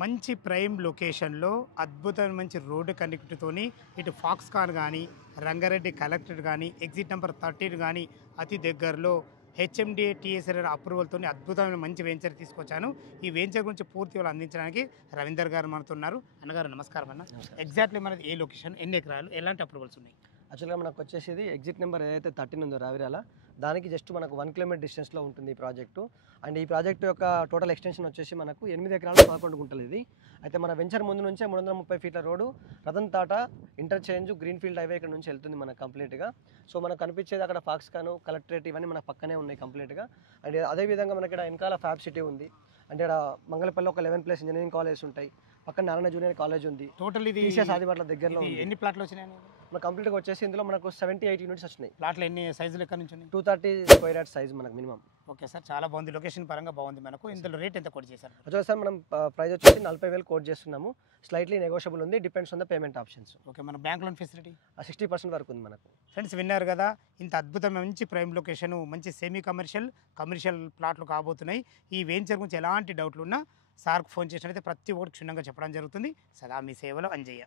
మంచి ప్రైమ్ లొకేషన్లో అద్భుతమైన మంచి రోడ్డు కనెక్ట్తోని ఇటు ఫాక్స్కాన్ కానీ రంగారెడ్డి కలెక్టరేట్ కానీ ఎగ్జిట్ నెంబర్ 13 కానీ అతి దగ్గరలో హెచ్ఎండిఏ టీఎస్ఆర్ అప్రూవల్తో అద్భుతమైన మంచి వెంచర్ తీసుకొచ్చాను. ఈ వెంచర్ గురించి పూర్తి వాళ్ళు అందించడానికి రవీందర్ గారు మనతో ఉన్నారు. అన్నగారు నమస్కారం అన్న. ఎగ్జాక్ట్లీ మనది ఏ లొకేషన్, ఎన్ని ఎకరాలు, ఎలాంటి అప్రూవల్స్ ఉన్నాయి? యాక్చువల్గా మనకు వచ్చేసి ఎగ్జిట్ నెంబర్ ఏదైతే 13 ఉందో రావిరాల, దానికి జస్ట్ మనకు 1 కిలోమీటర్ డిస్టెన్స్లో ఉంటుంది ఈ ప్రాజెక్టు. అండ్ ఈ ప్రాజెక్టు యొక్క టోటల్ ఎక్స్టెన్షన్ వచ్చేసి మనకు 8 ఎకరాలు 11 గుంటలు ఇది. అయితే మన వెంచర్ ముందు నుంచే 330 ఫీట్ల road Ratan Tata interchange green field highway ఇక్కడ నుంచి వెళ్తుంది మనకు కంప్లీట్గా. సో మనకు కనిపించేది అక్కడ ఫాక్స్కాన్ కలెక్టరేట్ ఇవన్నీ మన పక్కనే ఉన్నాయి కంప్లీట్గా. అండ్ అదేవిధంగా మనకి ఇక్కడ వెనకాల ఫ్యాబ్ సిటీ ఉంది. అంటే ఇక్కడ మంగళపల్లి ఒక 11+ ఇంజనీరింగ్ కాలేజ్ ఉంటాయి, పక్కన నారాయణ జూనియర్ కాలేజ్ ఉంది. టోటల్ ఇది ఆదివాట్ల దగ్గరలో ఎన్ని ప్లాట్లు వచ్చినాయి? మన కంప్లీట్గా వచ్చేసి ఇందులో మనకు 78 యూనిట్స్ వచ్చినాయి. ప్లాట్లు ఎన్ని సైజులు ఎక్కడి నుంచి ఉన్నాయి? 230 స్క్వేర్ యార్డ్ సైజ్ మనకు మినిమం. ఓకే సార్, చాలా బాగుంది, లొకేషన్ పరంగా బాగుంది. మనకు ఇందులో రేట్ ఎంత కోట్ చేశారు? వచ్చేసి సార్ మనం ప్రైస్ వచ్చేసి 40,000 కోట్ చేస్తున్నాము. స్లైట్లీ నెగోషియబుల్ ఉంది, depends on the payment options. Okay, మన బ్యాంక్ లోన్ ఫెసిలిటీ 60% వరకు ఉంది మనకు. ఫ్రెండ్స్ విన్నారు కదా, ఇంత అద్భుతమైన మంచి ప్రైమ్ లొకేషన్, మంచి సెమీ కమర్షియల్ ప్లాట్లు కాబోతున్నాయి. ఈ వెంచర్ గురించి ఎలాంటి డౌట్లు ఉన్నా సార్కు ఫోన్ చేసినట్లయితే ప్రతి ఒక్కటి క్షుణ్ణంగా చెప్పడం జరుగుతుంది. సదా మీ సేవలో అంజయ్య.